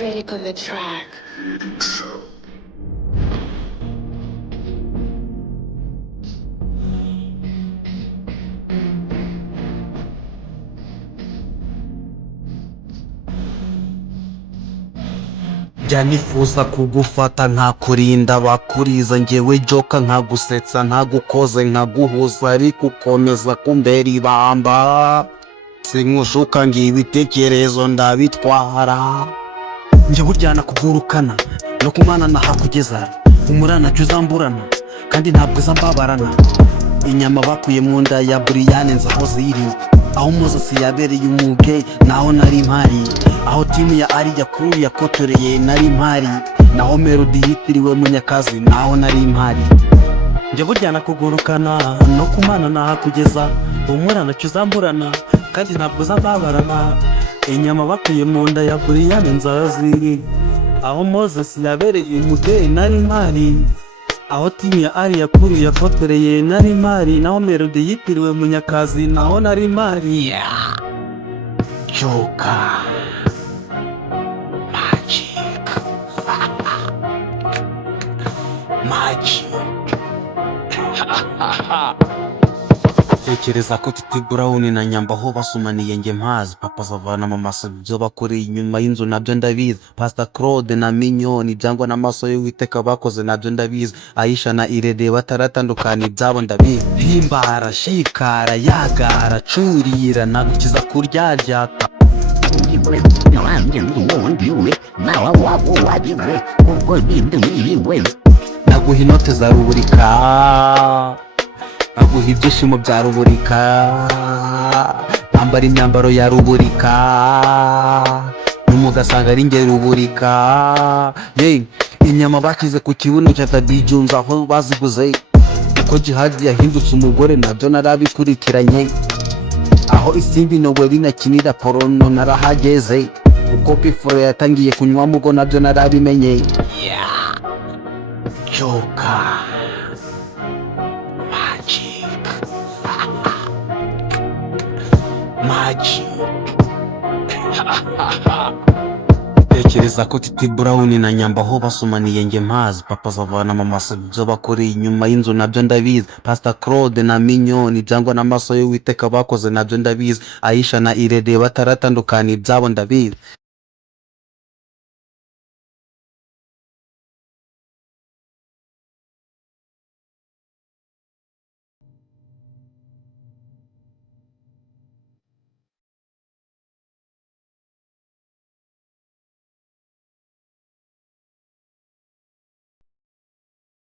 Ready on the track. Njya nifuza kugufata nkakurinda bakuriza njyewe joka nkagusetsa ntagukoze nkaguhuza ariko ukomeza kumbera ibamba sinkushuka ngo ibitekerezo ndabitwara njye buryana kugurukana no kumana nahakugeza umurana cyo uzamburana kandi ntabwo uzambabarana inyama bakuye mu nda ya Brian nzaho ziri aho Moses yabereye umuge naho nari mpari aho timu ya ari yakuru yakotoreye nari mpari naho Melody yitiriwe Munyakazi naho nari mpari njye buryana kugurukana no kumana nahakugeza umurana cyo uzamburana kandi ntabwo uzambabarana inyama bakuye mu nda ya Brian nzaho ziri aho Moses yabereye umuge nari mpari aho timu ya ari yakuru yafotoreye nari mpari naho Melody yitiriwe Munyakazi naho nari mpari Joka Magic Magic tekereza ko Titi Brown na Nyamba aho basumaniye njye mpazi papa zavana mu maso ibyo bakoreye inyuma y'inzu nabyo ndabizi Pastor Claude na Mignoni byangwa n'amaso y'Uwiteka bakoze nabyo ndabizi Aisha na Irede bataratandukana ibyabo ndabizi himbara shikara yagara curira nagukiza kuryaryata naguha inote za ruburika naguha ibyishimo bya ruburika nambara imyambaro ya ruburika n'umugasanga ari nge ruburika inyama bakize ku kibuno cya Tabijunza aho baziguze uko Jihad yahindutse umugore nabyo narabikurikiranye aho Isimbi Noel inakinira porono narahageze uko Pifuro yatangiye kunywa mugo nabyo narabimenye Joka Magic tekereza ko Titi Brown na Nyamba aho basumaniye njye mpazi papa zavana mu maso ibyo bakoreye inyuma y'inzu nabyo ndabizi Pastor Claude na Mignoni byangwa n'amaso y'Uwiteka bakoze nabyo ndabizi Aisha na Irede bataratandukana ibyabo ndabizi